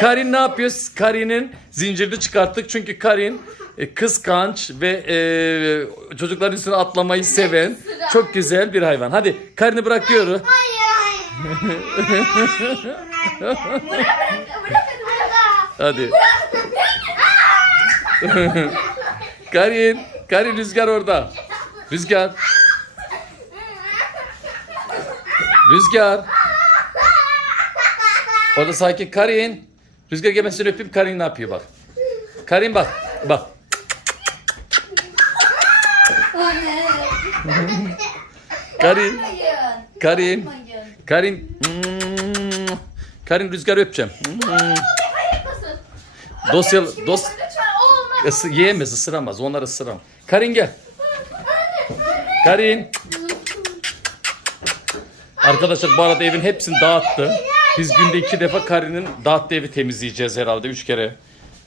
Karin ne yapıyor? Karin'in zincirini çıkarttık. Çünkü Karin e, kıskanç ve e, çocukların üstüne atlamayı seven çok güzel bir hayvan. Hadi Karin'i bırakıyoruz. Hadi. Karin. Karin Rüzgar orada. Rüzgar. Rüzgar. Orada sakin. Karin. Rüzgar gelmesini öpeyim. Karin ne yapıyor bak. Karin bak. Bak. Karin. Karin. Karin. Karin Rüzgar öpeceğim. Hmm. Dosya, dos. Isı, yiyemez, ısıramaz. Onlar ısıram. Karin gel. Karin. Arkadaşlar bu arada evin hepsini dağıttı. Biz günde iki defa Karin'in dağıttığı evi temizleyeceğiz herhalde üç kere.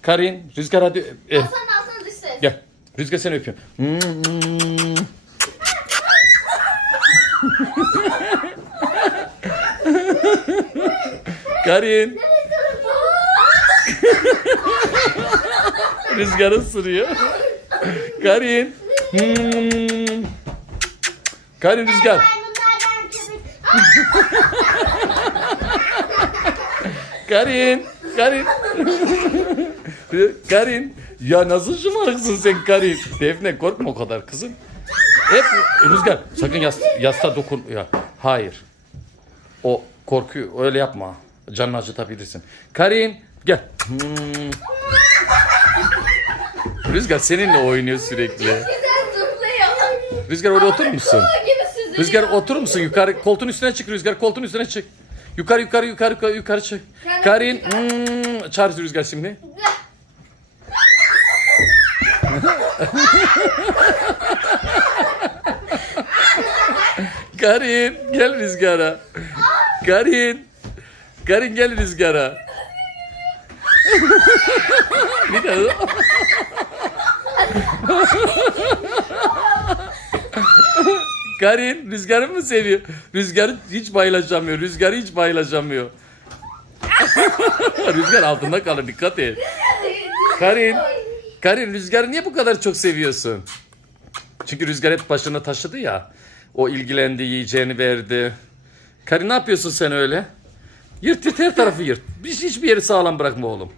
Karin, Rüzgar hadi. e, Hasan Hasan dış ses. gel. Rüzgar seni öpüyorum. Karin. Rüzgar ısırıyor. Karin. Karin Rüzgar. Maymunlardan köpek. Karin. Karin. Karin. Ya nasıl şımarıksın sen Karin? Defne korkma o kadar kızım. Hep Rüzgar sakın yas, yastığa dokun. Ya, hayır. O korkuyor. Öyle yapma. Canını acıtabilirsin. Karin gel. Hmm. Rüzgar seninle oynuyor sürekli. Rüzgar oraya oturur musun? Rüzgar oturur musun? Yukarı koltuğun üstüne çık Rüzgar. Koltuğun üstüne çık. Yukarı yukarı yukarı yukarı, yukarı çık. Karin hmm, çağır Rüzgar şimdi. Karin gel Rüzgar'a. Karin. Karin gel Rüzgar'a. Bir daha. Karin rüzgarı mı seviyor? Rüzgarı hiç paylaşamıyor. Rüzgarı hiç paylaşamıyor. Rüzgar altında kalır dikkat et. Karin. Karin rüzgarı niye bu kadar çok seviyorsun? Çünkü rüzgar hep başına taşıdı ya. O ilgilendi, yiyeceğini verdi. Karin ne yapıyorsun sen öyle? Yırt yırt her tarafı yırt. Hiç, hiçbir yeri sağlam bırakma oğlum.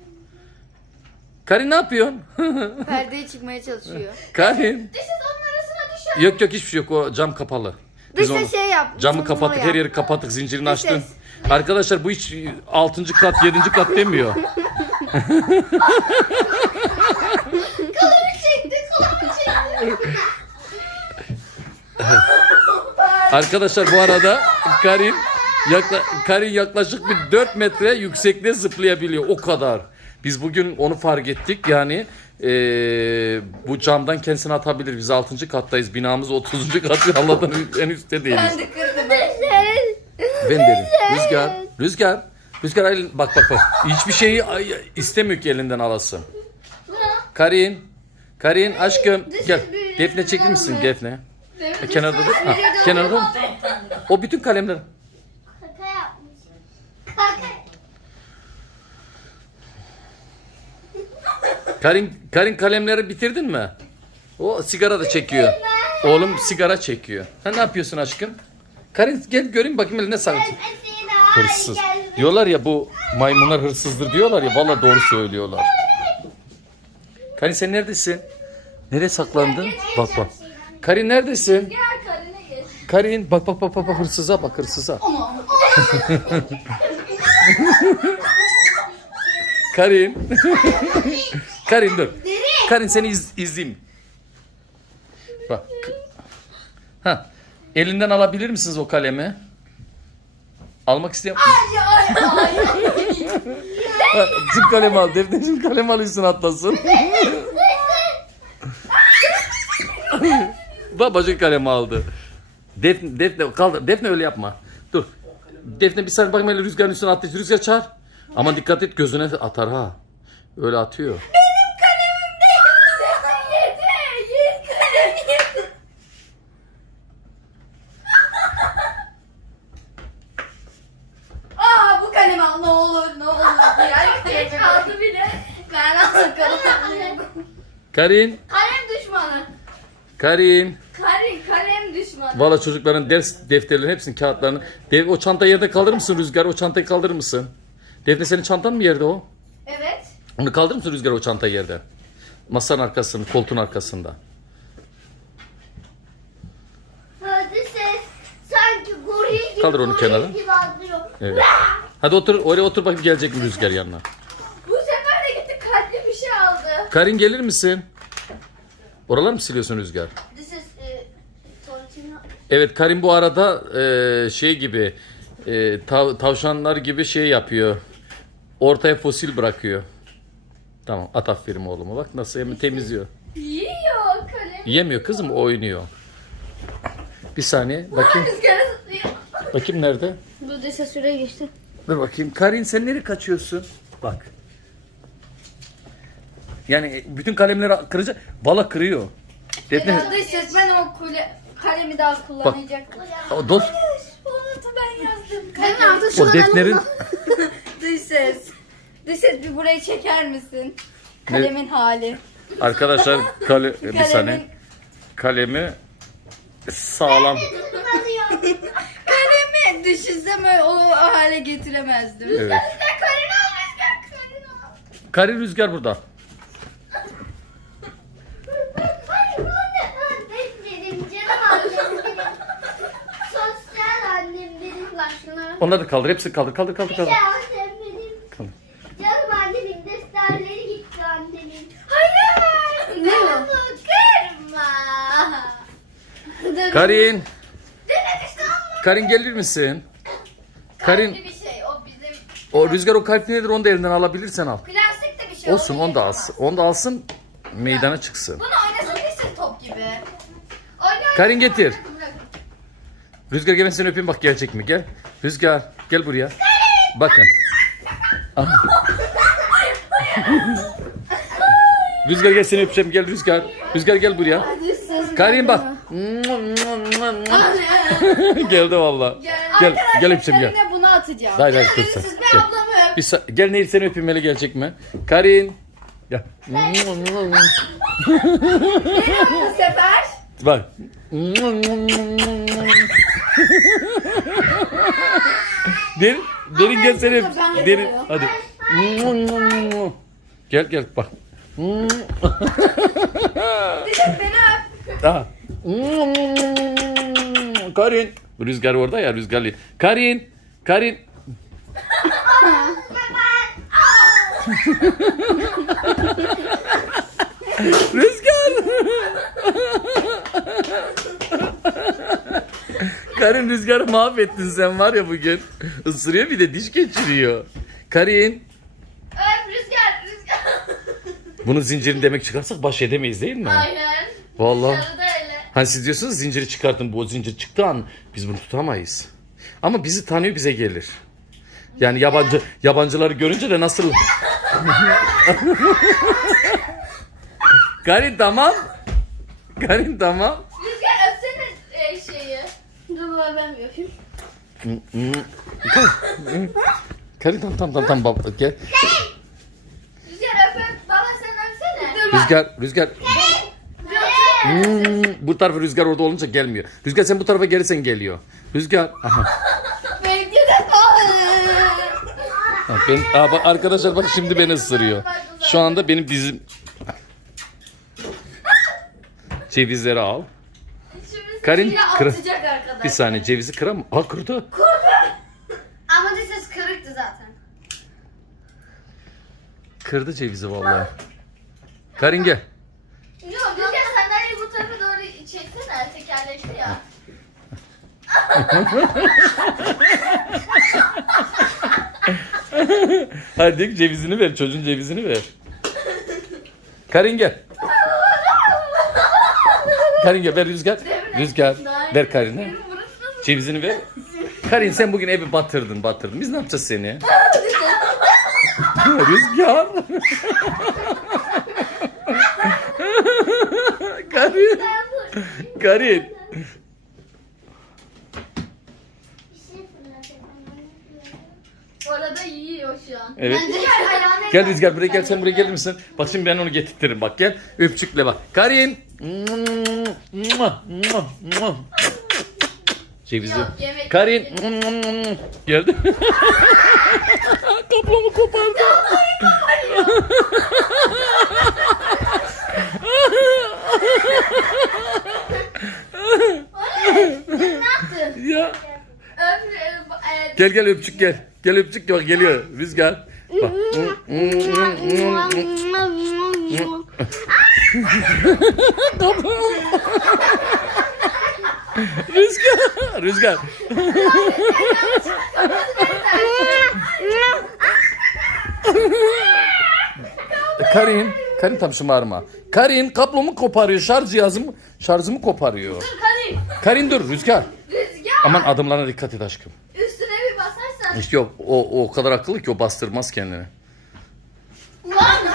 Karin ne yapıyorsun? Perdeye çıkmaya çalışıyor. Karin. Dış ses onun arasına düşer. Yok yok hiçbir şey yok o cam kapalı. Dış onu- şey yap. Camı sonunu kapattık, her yap. yeri kapattık, zincirini açtın. Arkadaşlar bu hiç 6. kat, 7. kat demiyor. Çekti çekti. Arkadaşlar bu arada Karin yakla, Karin yaklaşık bir 4 metre yüksekliğe zıplayabiliyor. O kadar. Biz bugün onu fark ettik. Yani eee, bu camdan kendisini atabilir. Biz 6. kattayız. Binamız 30. kat. Allah'tan en üstte değiliz. Ben de kırdım. Ben derim. Rüzgar. Rüzgar. Rüzgar el- bak bak bak. Hiçbir şeyi ay- istemiyor ki elinden alasın. Karin. Karin aşkım gel. Defne çekil misin Defne? E, Kenarda dur. Ha, kenarda dur. O bütün kalemler. Karin Karin kalemleri bitirdin mi? O sigara da çekiyor. Oğlum sigara çekiyor. Ha ne yapıyorsun aşkım? Karin gel göreyim bakayım eline sağlık. Hırsız. Diyorlar ya bu maymunlar hırsızdır diyorlar ya. Vallahi doğru söylüyorlar. Karin sen neredesin? Nereye saklandın? Bak bak. Karin neredesin? Karin bak bak bak bak, bak hırsıza bak hırsıza. Karin. Karin dur. Karin seni iz, izleyeyim. Bak. Ha. Elinden alabilir misiniz o kalemi? Almak isteyen... Ha, Tüm kalemi al. Defne'cim kalemi al üstüne atlasın. Bak başka kalemi aldı. Defne, Defne kaldır. Defne öyle yapma. Dur. Defne bir saniye bakayım öyle rüzgarın üstüne attı. Rüzgar çağır. Ama dikkat et gözüne atar ha. Öyle atıyor. Yeter. Yedi kalem yedi. Ne olur ne olur. Diğer kalemi. Karin. Kalem düşmanı. Karin. Kalem, kalem düşmanı. Valla çocukların ders defterlerini hepsini kağıtlarını. Dev, o çantayı yerde kaldırır mısın Rüzgar? O çantayı kaldırır mısın? Defne senin çantan mı yerde o? Evet. Onu kaldırır mısın Rüzgar o çantayı yerden? Masanın arkasında, koltuğun arkasında. Hadi ses. Sanki goril gibi. Kaldır onu goril kenara. gibi atlıyor. Evet. Hadi otur, oraya otur bakayım gelecek mi Rüzgar yanına? Bu sefer de gitti kalpli bir şey aldı. Karin gelir misin? Oralar mı siliyorsun Rüzgar? This is e. Evet Karim bu arada e, şey gibi e, tav- tavşanlar gibi şey yapıyor. Ortaya fosil bırakıyor. Tamam at aferin oğluma bak nasıl hem temizliyor. Yiyor kalem. Yemiyor kızım oynuyor. Bir saniye bakayım. Rüzgarı. Bakayım nerede? Bu dese süre geçti. Dur bakayım. Karin sen nereye kaçıyorsun? Bak. Yani bütün kalemleri kıracak. Valla kırıyor. Defne. Ses ben o kule, kalemi daha kullanacaktım. O dost. Onu ben yazdım. Kalem altı O şuna defnerin. Dış ses. Dış ses bir burayı çeker misin? Kalemin hali. Arkadaşlar kale, bir Kalemin saniye. Kalemi sağlam. Düşünsem öyle o hale getiremezdim. Evet. Rüzgar kalem al rüzgar kalem al. Karin Rüzgar burada. Hayır bu ne? Ben dedim canım annem benim. Sosyal annem benim lan şunu. Onları da kaldır. Hepsini kaldır. Kaldır kaldır kaldır. Ya annem benim. Kaldır. Canım annemin defterleri gitti annemin. Hayır. Ne o? Kırma. Karin. Demek işte ama. Karin gelir misin? Karin. bir şey o bizim O Rüzgar o kalp nedir onu da elinden alabilirsen al. plastik de bir şey. Olsun onu da alsın. Onu da alsın. Meydana çıksın. Bunu oynasın top gibi. Oyna, Karin getir. Rüzgar gel ben seni öpeyim bak gelecek mi? Gel. Rüzgar gel buraya. Bakın. Rüzgar gel seni öpeceğim gel Rüzgar. Rüzgar gel buraya. Karin bak. Geldi valla. Gel gel öpeceğim gel. Atacağım. Hayır hayır dur sen. Siz Gel. ben ablamı öp. Bir sa- gel Nehir seni öpeyim hele gelecek mi? Karin. Gel. Bu sefer. Bak. derin, derin gel seni öp. Ben Derin yapıyorum. hadi. Gel gel bak. Beni öp. Daha. Karin. Rüzgar orada ya rüzgarlı. Karin. Karin. Rüzgar. Karin rüzgarı mahvettin sen var ya bugün. Isırıyor bir de diş geçiriyor. Karin. Öp rüzgar rüzgar. Bunun zincirini demek çıkarsak baş edemeyiz değil mi? Aynen. Vallahi. Dışarıda öyle. Hani siz diyorsunuz zinciri çıkartın. Bu zincir çıktığı an biz bunu tutamayız. Ama bizi tanıyor bize gelir. Yani yabancı yabancıları görünce de nasıl? Garin tamam. Garin tamam. Rüzgar öpsene e, şeyi. Dur baba ben bir yapayım. Garin tamam tamam tamam, tamam baba gel. Rüzgar öp öp. Baba sen öpsene. Rüzgar rüzgar. Hmm, bu tarafa rüzgar orada olunca gelmiyor. Rüzgar sen bu tarafa gelirsen geliyor. Rüzgar. Aha. Benimki de. Ha, Ben, Aa, bak arkadaşlar bak şimdi beni ısırıyor. Şu anda benim dizim... Cevizleri al. Şimdi Karin Karin kır. atacak arkadaşlar. Bir saniye cevizi kıram. Aa kırdı. Ama ses kırıktı zaten. Kırdı cevizi vallahi. Karin gel. Yok Rüzgar sandalyeyi bu tarafa doğru çeksene. Tekerlekli ya. Hadi cevizini ver. Çocuğun cevizini ver. Karin gel. Karin gel ver Rüzgar. Rüzgar ver Karin'e. Cevizini ver. Karin sen bugün evi batırdın batırdın. Biz ne yapacağız seni? Rüzgar. Karin. Karin. Fırlatacağım. Orada yiyor şu an. Evet. Rüzgar ayağına Gel Rüzgar buraya gel sen buraya gelir misin? Bak şimdi ben onu getirtirim bak gel. Öpücükle bak. Karin. Cevizi. Yok, yemek Karin. Geldi. Kaplamı kopardı. Ne yaptın? ya. Öp, e, Gel gel öpücük gel. Gel öpücük bak geliyor Rüzgar. Bak. Rüzgar. Rüzgar. Karin. Karin tam şımarma. Karin kablomu koparıyor. Şarj cihazımı, şarjımı koparıyor. Karin. Karin dur Rüzgar. Rüzgar. Aman adımlarına dikkat et aşkım. İşte yok o, o kadar akıllı ki o bastırmaz kendini. Lan.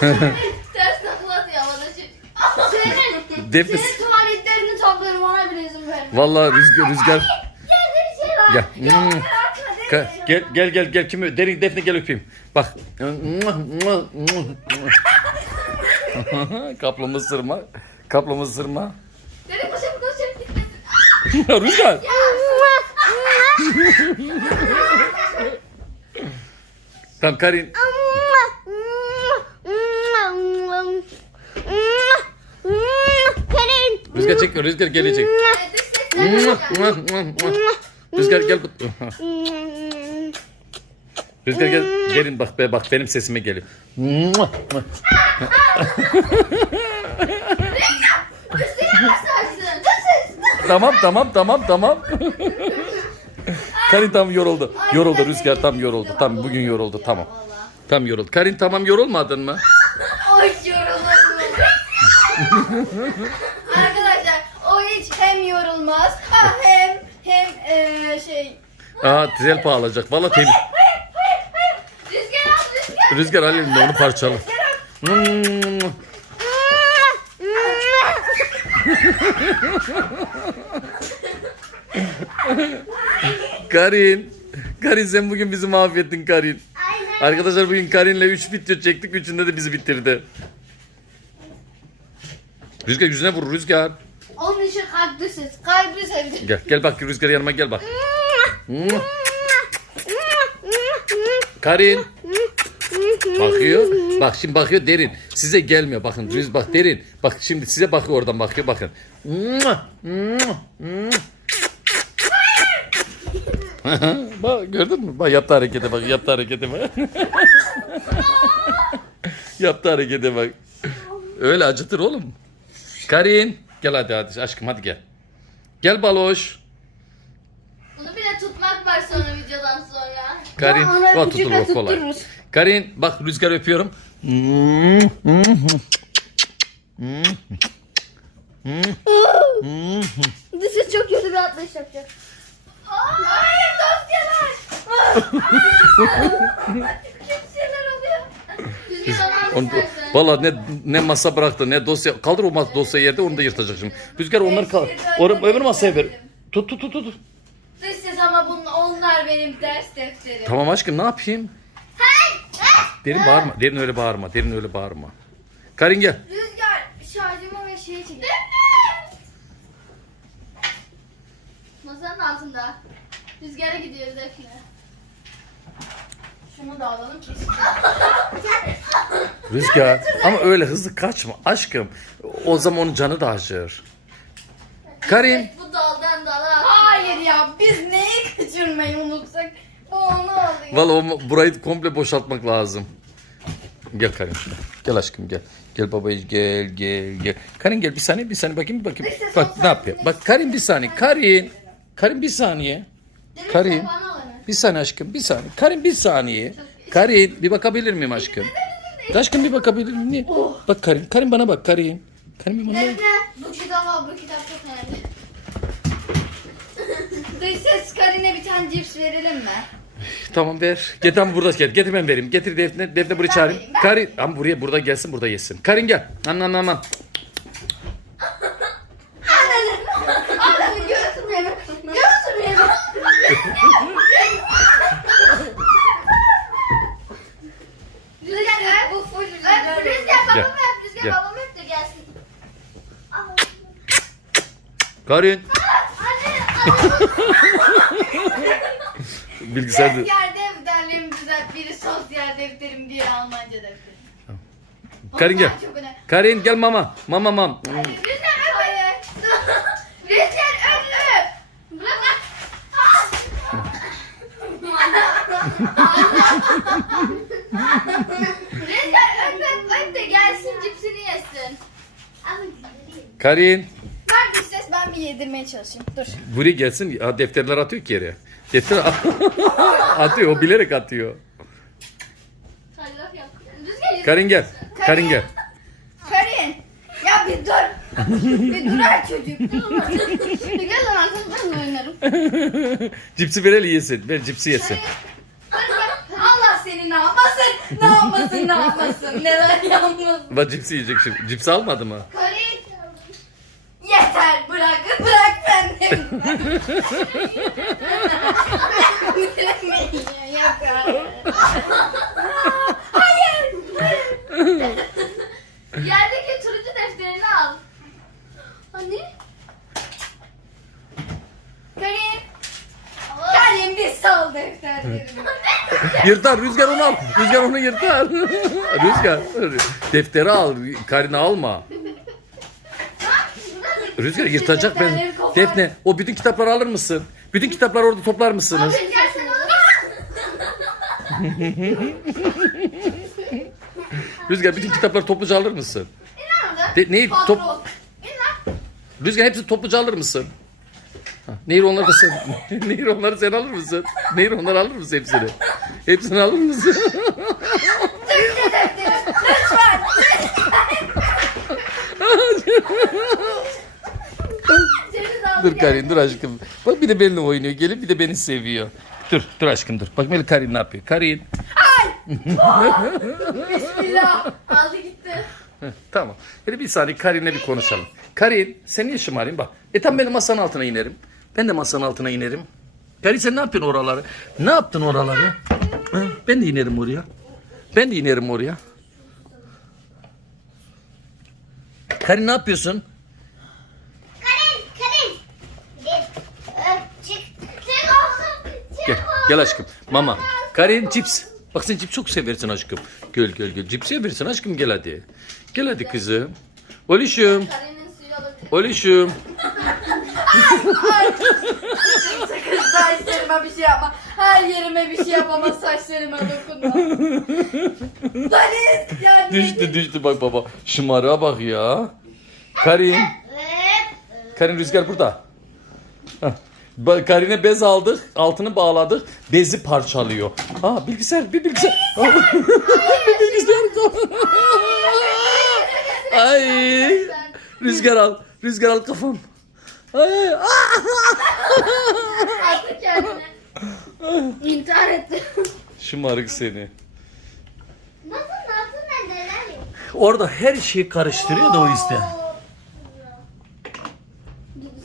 Ters takla atıyor havada çocuk. Senin, Defne senin tuvaletlerini toplarım ona bile izin vermem. Vallahi Rüzgar Rüzgar şey. Gel. Ya Hmm. Ka- gel gel gel gel kimi derin Defne gel öpeyim. Bak. Kaplama ısırma. Kaplama ısırma. Derin koşalım koşalım gitmesin. Rüzgar. Tamam Karin. Karin. Rüzgar çekme Rüzgar gelecek. Rüzgar gel. Rüzgar gel. Gelin bak be bak benim sesime geliyor. Tamam tamam tamam tamam. Karin tam yoruldu. Yoruldu Rüzgar tam yoruldu. Tam bugün yoruldu tamam. Tam yoruldu. Karin tamam yorulmadın mı? Ay yorulmadım. Arkadaşlar o hiç hem yorulmaz ha, hem hem eee, şey Aa tel alacak. Valla tebrik. Rüzgar al rüzgar. Rüzgar al elinde onu parçala. Karin. Karin sen bugün bizi mahvettin Karin. Aynen. Arkadaşlar bugün Karin'le 3 video çektik. Üçünde de bizi bitirdi. Rüzgar yüzüne vur Rüzgar. Onun için ses. Kalpli sevdim. Gel gel bak Rüzgar yanıma gel bak. Karin. Bakıyor. Bak şimdi bakıyor derin. Size gelmiyor. Bakın Rüz bak derin. Bak şimdi size bakıyor oradan bakıyor bakın. bak gördün mü? Bak yaptı harekete bak. Yaptı harekete bak. yaptı harekete bak. Öyle acıtır oğlum. Karin. Gel hadi hadi aşkım hadi gel. Gel baloş. Bunu bile tutmak var sonra videodan sonra. Karin. Ya ona öpücükle tutulur kolay. tuttururuz. Karin bak rüzgar öpüyorum. Ses çok kötü bir atlayış yapacak. Hayır dosyalar. Oluyor. Rüzgar al Onu, istersen. Valla ne ne masa bıraktı ne dosya. Kaldır o mas dosya yerde onu da yırtacak şimdi. Rüzgar onları kal. Or öbür masaya ver. Tut tut tut tut. Dış ses ama bunun, onlar benim ders defterim. Tamam aşkım ne yapayım? Derin bağırma. Derin öyle bağırma. Derin öyle bağırma. Karin gel. Rüzgar şarjımı ve şeyi çekin. Masanın altında. Rüzgara gidiyoruz Defne. Şunu da alalım kesin. Rüzgar. Ama öyle hızlı kaçma aşkım. O zaman onun canı da acır. Karin. Bu daldan dala. Hayır ya biz neyi kaçırmayı unutsak o onu alıyor. Valla o- burayı komple boşaltmak lazım. Gel Karin. Gel aşkım gel. Gel babayı gel gel gel. Karin gel bir saniye bir saniye bakayım bir bakayım. Bak ne yapıyor? Bak Karin bir saniye. Karin. Karin bir saniye. Sen bana alın. Bir saniye aşkım bir saniye. Karin bir saniye. Karin bir bakabilir miyim aşkım? Aşkım bir bakabilir miyim? Niye? Bak Karin. Karin bana bak Karin. Karin bir bana bak. Defne bu kitap al bu kitap çok önemli. Dış ses Karin'e bir tane cips verelim mi? Tamam ver. Getir ama burada gel. Getir ben vereyim. Getir Defne. Defne buraya çağırayım. Karin. Ama buraya burada gelsin burada yesin. Karin gel. Aman aman aman. Anne götür beni. Götür beni. Karin. Bilgisayarda. Sosyal defterlerim güzel. Biri sosyal defterim, biri Almanca defterim. Karin gel. Onlar çok önemli. Karin gel mama. Mama mam. Rüzgar öp. Hayır. Rüzgar öp öp. Bırak bak. Rüzgar öp öp öp de gelsin cipsini yesin. Karin. Ver bir ses ben yedirmeye çalışayım. Dur. Buraya gelsin. Ha, defterler atıyor ki yere. Defter atıyor. O bilerek atıyor. Karin gel. Karin gel. Karin. Ya bir dur. bir dur her çocuk. bir gel lan arkadaş ben de oynarım. Cipsi verelim yesin. Ver cipsi yesin. Allah seni ne yapmasın? Ne yapmasın ne yapmasın? Neler yapmasın? Bak cipsi yiyecek şimdi. Cipsi almadı mı? Karin. Yeter bırak bırak ben de. Hayır. Yerdeki turuncu defterini al. Hani? Karin. Karin bir sal defterlerini. Yırtar. Rüzgar onu al. Rüzgar onu yırtar. Rüzgar. Defteri al. Karin'i alma. Rüzgar yırtacak ben. Defterleri kopar. Defne o bütün kitapları alır mısın? Bütün kitapları orada toplar mısınız? Rüzgar bütün kitapları topluca alır mısın? De, neyi top, Patron. Rüzgar hepsini topluca alır mısın? Ha, Nehir onları da sen. Nehir onları sen alır mısın? Nehir onları alır mısın hepsini? Hepsini alır mısın? Lütfen. Dur. Karin dur aşkım. Bak bir de benimle oynuyor. Gelip bir de beni seviyor. Dur dur aşkım dur. Bak Melih Karin ne yapıyor? Karin. Bismillah. Aldı gitti. Heh, tamam. Hadi bir saniye Karin'le bir konuşalım. Karin sen niye şımarayım bak. E tamam ben de masanın altına inerim. Ben de masanın altına inerim. Karin sen ne yapıyorsun oraları? Ne yaptın oraları? Ha, Ben de inerim oraya. Ben de inerim oraya. Karin ne yapıyorsun? Karin, Karin. Gel. Öp, çık. Çık oğlum. Çık Gel, gel aşkım. Mama. Karin cips. Bak sen cips çok seversin aşkım. Gel gel gel. Cips seversin aşkım gel hadi. Gel hadi kızım. Oluşum. Karin'in suyu alabilir. Oluşum. Sakın saçlarıma bir şey yapma. Her yerime bir şey yapma. Saçlarıma dokunma. Deniz. Ya Düştü düştü bak baba. Şımarığa bak ya. Karin. Karin Rüzgar burada. Karin'e bez aldık. Altını bağladık. Bezi parçalıyor. Aa bilgisayar bir bilgisayar. bir bilgisayar. Ay. Rüzgar al. Rüzgar al kafam. Ay. Attı kendine. İntihar etti. Şımarık seni. Nasıl nasıl ben neler yapıyorum? Orada her şeyi karıştırıyor da o.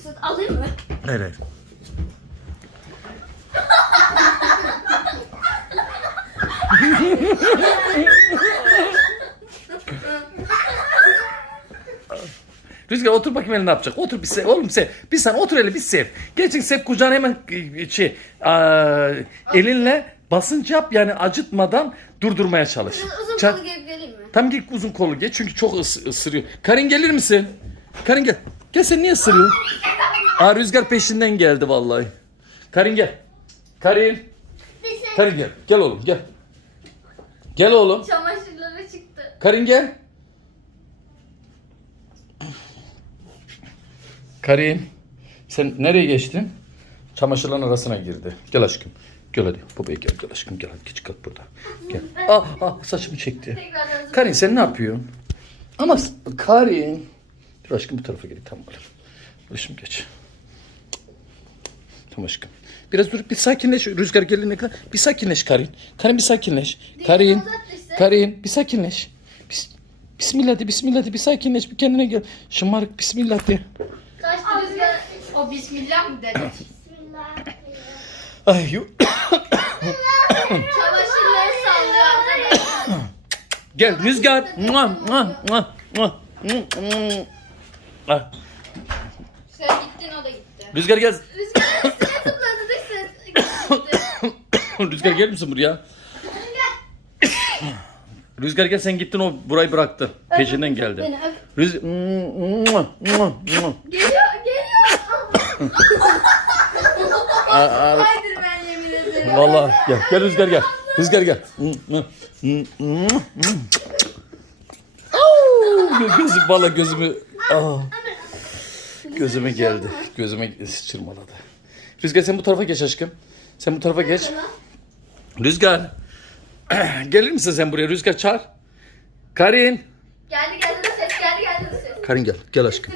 Süt alayım mı? Evet. Rüzgar otur bakayım ne yapacak. Otur bir sev. Oğlum sev. Bir sen otur hele bir sev. Gerçekten sev kucağına hemen e, şey aa, elinle basınç yap yani acıtmadan durdurmaya çalış. Uzun Ça- kolu gelip geleyim mi? Tam gel uzun kollu geç çünkü çok ıs- ısırıyor. Karin gelir misin? Karin gel. Gel sen niye ısırıyorsun? Aa rüzgar peşinden geldi vallahi. Karin gel. Karin. Karin gel. Gel oğlum gel. Gel oğlum. çamaşırları çıktı. Karin gel. Karin. Sen nereye geçtin? Çamaşırların arasına girdi. Gel aşkım. Gel hadi. Babaya gel. Gel aşkım gel. Hadi geç kalk burada. Gel. Ah ah saçımı çekti. Tekrardan Karin sen ne yapıyorsun? Ama s- Karin. Dur aşkım bu tarafa gelin tamam. Başım geç. Tamam aşkım. Biraz dur bir sakinleş. Rüzgar gelene kadar. Bir sakinleş Karin. Karin bir sakinleş. Karin. Karin bir sakinleş. Bis, bismillah de bismillah de bir sakinleş bir kendine gel. Şımarık bismillah de. Kaçtı rüzgar. O bismillah mı dedi? Bismillah. Ay yu- Çamaşırları sallıyor gel Rüzgar. Mua, mua, mua, mua. Mm. Ah, Sen gittin o Rüzgar gel. Rüzgar üstüne zıpladı dış ses. Rüzgar gelir misin buraya? Rüzgar gel sen gittin o burayı bıraktı. Peşinden geldi. Beni öp. Geliyor geliyor. Haydır ben yemin ederim. Vallahi gel. Gel Rüzgar gel. Rüzgar gel. Au! Gözüm valla gözümü Aa. Gözüme geldi. Gözüme çırmaladı. Rüzgar sen bu tarafa geç aşkım. Sen bu tarafa geç. Rüzgar. Gelir misin sen buraya? Rüzgar çağır. Karin. Geldi geldi de ses geldi geldi de ses. Karin gel. Gel aşkım.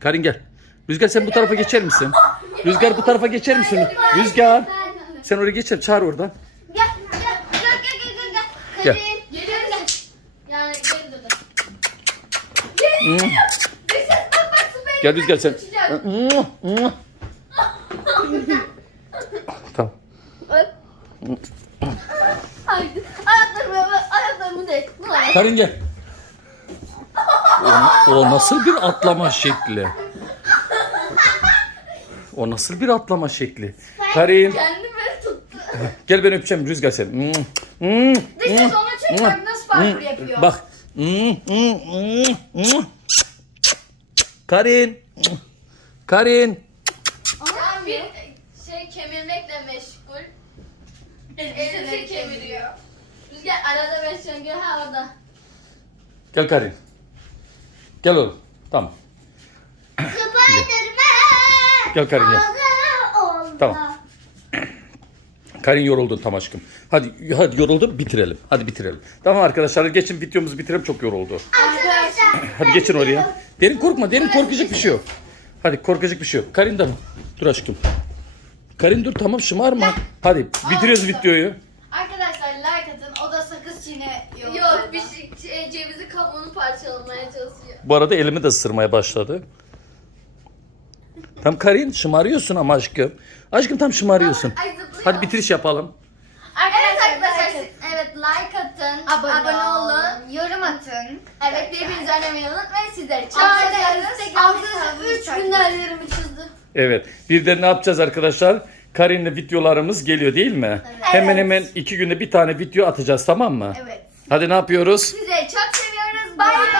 Karin gel. Rüzgar sen bu tarafa geçer misin? Rüzgar bu tarafa geçer misin? Rüzgar. Sen oraya geçer. Çağır oradan. Gel gel gel gel gel gel. Gel. Karin. Gel. Yani gel dedi. Hmm. Su benim. Gel Rüzgar sen. Uçacak. Tamam. Haydi. Ayaklarımı ayaklarımı var? Karin gel. O, o nasıl bir atlama şekli? O nasıl bir atlama şekli? Karin Kendimi tuttu. gel ben öpeceğim Rüzgar sen. Hmm, hmm, Dış ses ona çek bak nasıl parkur yapıyor. Bak. Hmm, hmm, hmm, hmm. Karin. Karin. Ama bir şey kemirmekle meşgul. Elbise kemiriyor. Rüzgar arada beş şöngül havada. Gel Karin. Gel oğlum. Tamam. Spiderman. Gel Karin gel. oldu. Tamam. Karin yoruldun tam aşkım. Hadi hadi yoruldun bitirelim. Hadi bitirelim. Tamam arkadaşlar geçin videomuzu bitirelim çok yoruldu. Arkadaşlar. Hadi geçin oraya. Derin korkma. Derin korkacak bir şey yok. Hadi korkacak bir şey yok. Karin de? Dur aşkım. Karin dur tamam şımarma. Hadi bitiriyoruz videoyu. Arkadaşlar like atın o da sakız çiğne Yok bir şey, şey, cevizi kabuğunu parçalamaya çalışıyor. Bu arada elimi de ısırmaya başladı. Tam Karin şımarıyorsun ama aşkım. Aşkım tam şımarıyorsun. Ay zıplıyor. Hadi bitiriş yapalım. Evet arkadaşlar siz- evet like atın, Abone, abone, olun. olun. Yorum atın. Evet birbirinizi önemeyi unutmayın sizleri. Çok Arkadaşlar, seviyoruz. Arkadaşlar hesabımızı 3 takip günde ellerimi çizdi. Evet. Bir de ne yapacağız arkadaşlar? Karin'le videolarımız geliyor değil mi? Hemen hemen iki günde bir tane video atacağız tamam mı? Evet. Hadi ne yapıyoruz? Size çok seviyoruz. Bay bay.